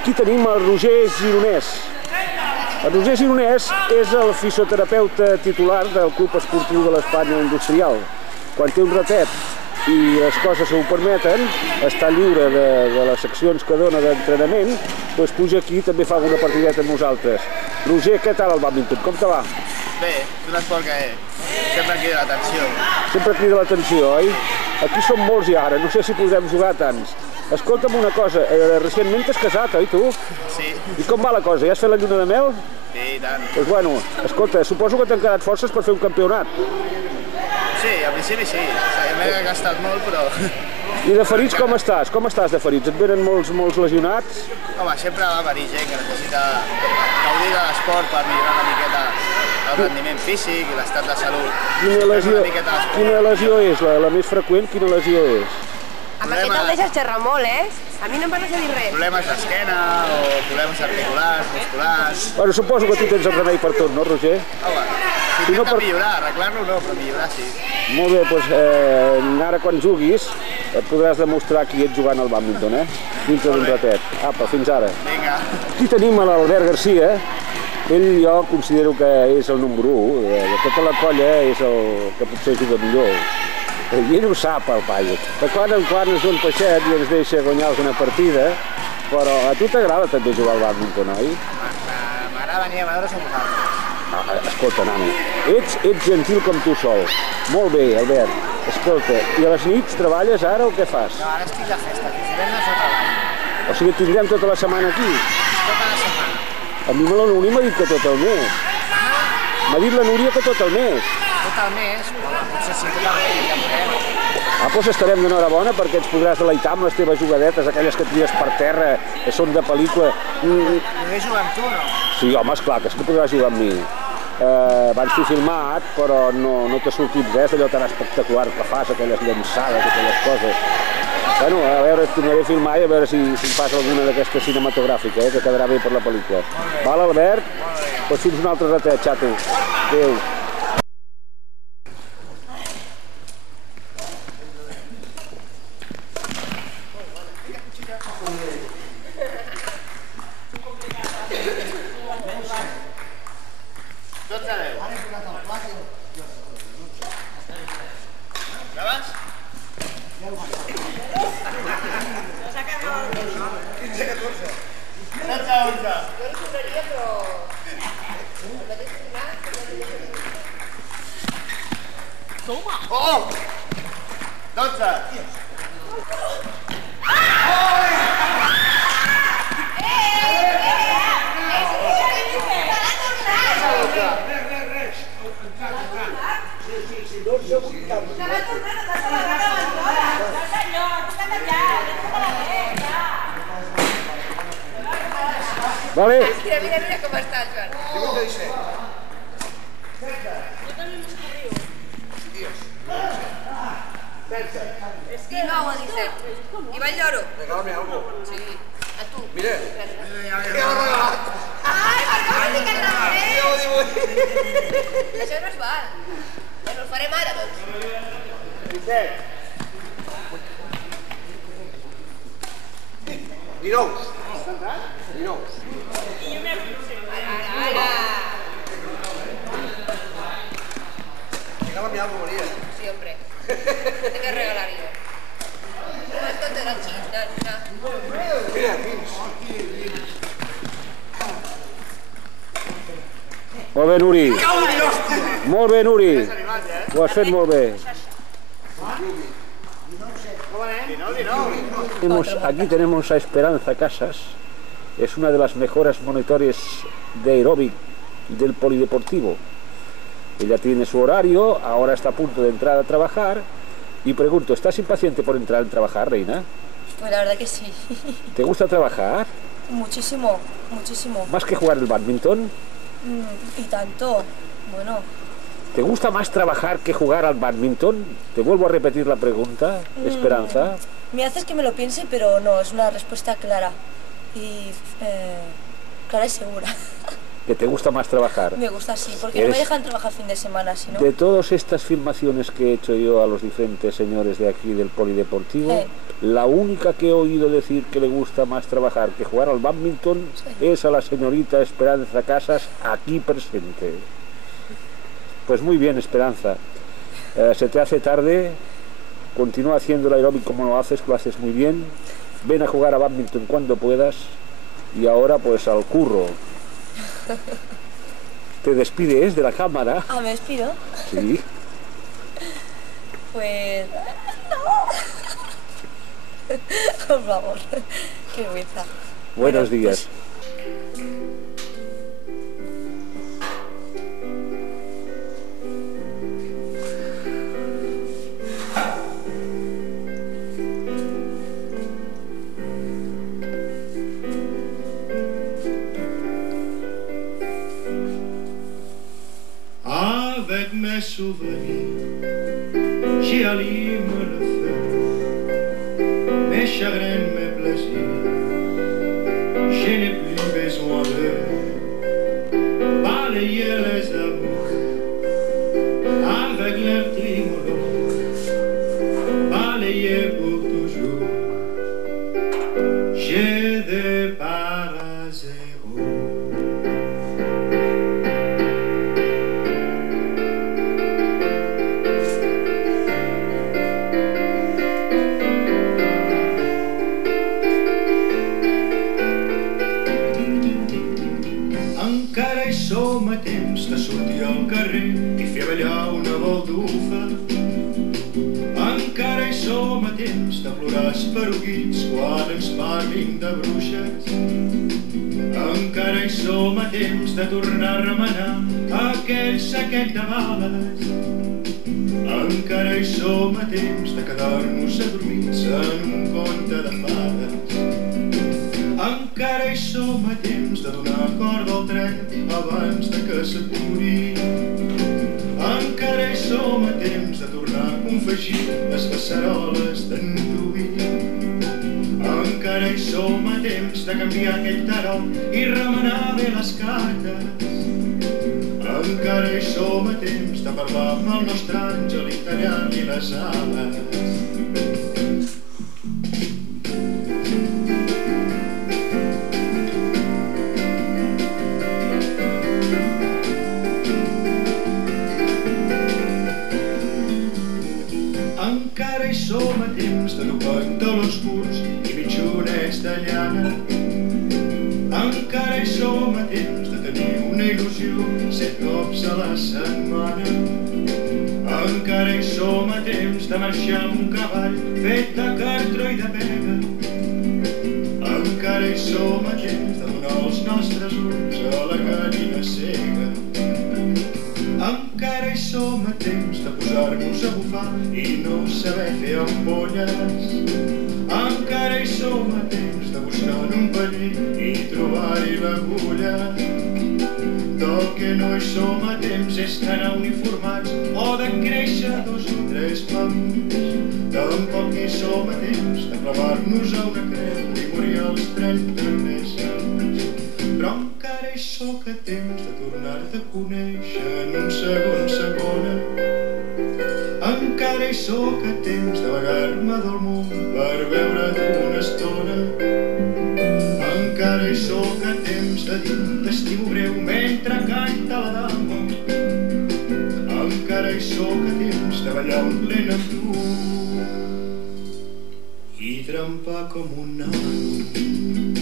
Aquí tenim el Roger Gironès. El Roger Gironès és el fisioterapeuta titular del Club Esportiu de l'Espanya Industrial. Quan té un ratet i les coses ho permeten, està lliure de les seccions que dona d'entrenament, doncs puja aquí i també fa alguna partideta amb nosaltres. Roger, què tal el bàdminton? Com te va? Bé, és un esport que sempre crida l'atenció. Sempre crida l'atenció, oi? Aquí som molts i ara, no sé si podrem jugar tants. Escolta'm una cosa, recentment t'has casat, oi, tu? Sí. I com va la cosa? Ja has fet la lluna de mel? Sí, i tant. Doncs bueno, escolta, suposo que t'han quedat forces per fer un campionat. Sí, al principi sí. M'he gastat molt, però... I de ferits com estàs? Com estàs de ferits? Et venen molts lesionats? Home, sempre va venir gent que necessita gaudir de l'esport per millorar una miqueta el rendiment físic i l'estat de salut. Quina lesió és? La més freqüent, quina lesió és? Amb aquest el deixes xerrar molt, A mi no em vas a dir res. Problemes d'esquena o problemes articulars, musculars... Bueno, suposo que tu tens el remei per tot, no, Roger? Home, s'intenta millorar, arreglar-lo no, però millorar sí. Molt bé, doncs ara quan juguis et podràs demostrar qui ets jugant al bàdminton, dintre d'un ratet. Apa, fins ara. Vinga. Aquí tenim l'Albert Garcia. Ell jo considero que és el número 1, de tota la colla és el que potser juga millor. I ell ho sap, el paio. De quan en quan és un peixet i ens deixa guanyar alguna partida, però a tu t'agrada també jugar al bàdminton, oi? M'agrada venir a veure's amb vosaltres. Escolta, nano, ets gentil com tu sol. Molt bé, Albert. Escolta, i a les nits treballes ara o què fas? No, ara estic de festa, fins divendres no treballo. O sigui, tindrem tota la setmana aquí? Tota la setmana. A mi la Núria m'ha dit que tot el mes. M'ha dit la Núria que tot el mes. Tot el mes? Home, potser sí, tot el mes, ja veurem. Doncs estarem d'enhorabona perquè ens podràs deleitar amb les teves jugadetes, aquelles que tries per terra, que són de pel·lícula. Podré jugar amb tu, no? Sí, home, esclar, que sí que podràs jugar amb mi. Abans t'he filmat, però no t'ha sortit res d'allò tan espectacular que fas, aquelles llançades, aquelles coses. Bueno, a veure, et tornaré a filmar i a veure si em fas alguna d'aquesta cinematogràfica, que quedarà bé per la pel·lícula. Val, Albert? Doncs fins un altre ratet, xato. Adéu. Oh! 12! Vale. Mira com està, Joan. 18 17. Sí, 9 o 17. I va el lloro. Regálame algo. Sí. A tu. Mire. Ai, perquè m'has dit que et regalés. Això no es val. Bueno, ho farem ara, doncs. 17. 19. 19. Ara. Regálame algo, María. Sí, hombre. ¿Qué te regalaría? Esto te da chista. Mira, fins. Molt bé, Nuri. Molt bé, Nuri. Ho has fet molt bé. Aquí tenemos a Esperanza Casas. Es una de las mejores monitores de aeróbic del polideportivo. Ella tiene su horario, ahora está a punto de entrar a trabajar. Y pregunto, ¿estás impaciente por entrar a trabajar, Reina? Pues la verdad que sí. ¿Te gusta trabajar? Muchísimo, muchísimo. ¿Más que jugar el bádminton? Y tanto, bueno. ¿Te gusta más trabajar que jugar al bádminton? Te vuelvo a repetir la pregunta, Esperanza. Me haces que me lo piense, pero no, es una respuesta clara. Y clara y segura. que te gusta más trabajar. Me gusta así, porque no me dejan trabajar fin de semana, si no. De todas estas filmaciones que he hecho yo a los diferentes señores de aquí del polideportivo, la única que he oído decir que le gusta más trabajar que jugar al bádminton es a la señorita Esperanza Casas, aquí presente. Pues muy bien, Esperanza. Se te hace tarde, continúa haciendo el aeróbico como lo haces muy bien. Ven a jugar a bádminton cuando puedas y ahora pues al curro. ¿Te despides de la cámara? Ah, ¿me despido? Sí. Pues... no. Por favor, qué vergüenza. Buenos días. Avec mes souvenirs, j'allume le feu, mes chagrins, mes plaisirs, je n'ai plus besoin de balayer les amours avec l'air tremolo, balayer pour toujours, je départ à zéro. Encara hi som a temps de sortir al carrer i fer ballar una baldufa. Encara hi som a temps de plorar esperuguits quan ens parlin de bruixes. Encara hi som a temps de tornar a remenar aquell saquet de bales. Encara hi som a temps de quedar-nos adormits en un conte de fades. Encara hi som a temps de donar corda al tren abans de que s'aturi. Encara hi som a temps de tornar a confegir les beceroles d'en Rubí. Encara hi som a temps de canviar aquell tarot i remenar bé les cartes. Encara hi som a temps de parlar amb el nostre àngel i tallar-li les ales. Encara hi som a temps de dur pantalons curts i mitjonets de llana. Encara hi som a temps de tenir una il·lusió 7 cops a la setmana. Encara hi som a temps de marxar amb un cavall fet de cartró i de pega. Encara hi som a temps de donar els nostres ulls a la gallina cega. Encara hi som a temps de posar-nos a bufar i no saber fer ampolles. Encara hi som a temps de buscar en un paller i trobar-hi l'agulla. Del que no hi som a temps és d'anar uniformats o de créixer 2 o 3 pams. Tampoc hi som a temps de clavar-nos a una creu i morir als 33 anys. Però encara hi soc a temps de tornar-te a conèixer en un segon segona. Encara hi soc a temps de vagar-me del món per veure't una estona. Encara hi soc a temps de dir t'estimo breu mentre canta la dama. Encara hi soc a temps de ballar un plen amb tu i trempar com un nano.